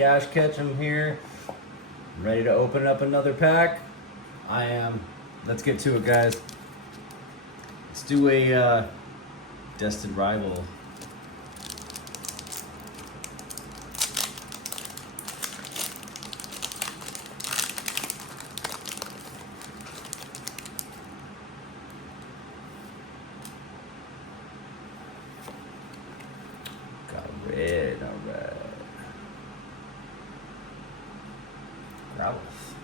Kash Getchum here, ready to open up another pack. I am. Let's get to it, guys. Let's do a Destined Rival. Got red, alright. Rivals.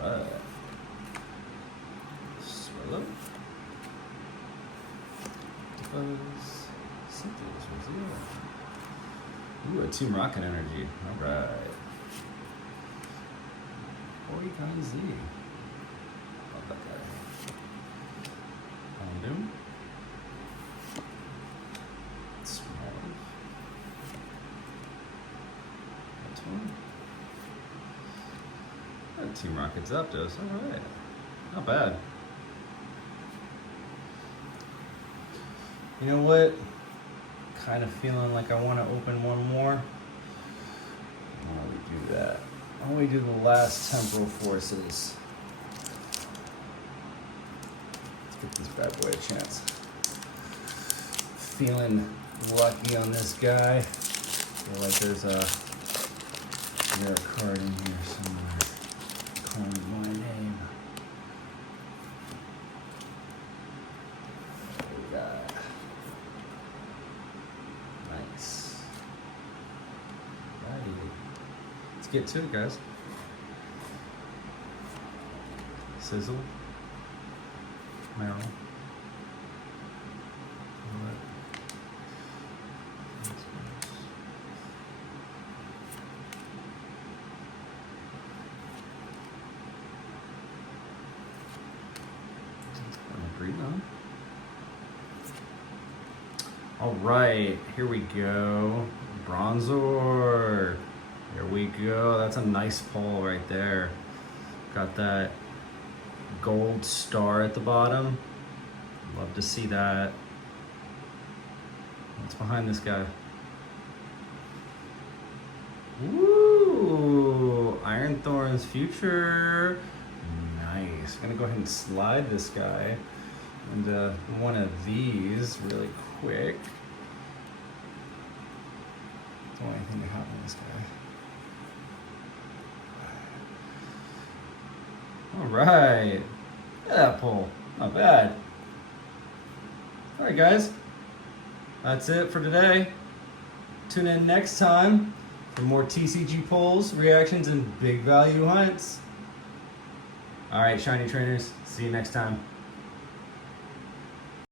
Right. Swallow. Buzz. Synthes was here. Ooh, a Team Rocket energy. Alright. Porygon Z. Love that guy. Doom. Small. That's one. Team Rocket Zapdos, alright. Not bad. You know what? Kind of feeling like I want to open one more. Why don't we do that? Why don't we do the last Temporal Forces? Let's give this bad boy a chance. Feeling lucky on this guy. Feel like there's a rare card in here somewhere. Calling my name. What do we got? Nice. Righty. Let's get to it, guys. Sizzle. Meryl. All right, here we go. Bronzor. There we go. That's a nice pull right there. Got that gold star at the bottom. Love to see that. What's behind this guy? Woo! Iron Thorn's Future. Nice. Gonna go ahead and slide this guy into one of these really quick. Don't want anything to happen to this guy. All right. Look at that pull. Not bad. All right, guys. That's it for today. Tune in next time for more TCG pulls, reactions, and big value hunts. All right, shiny trainers. See you next time.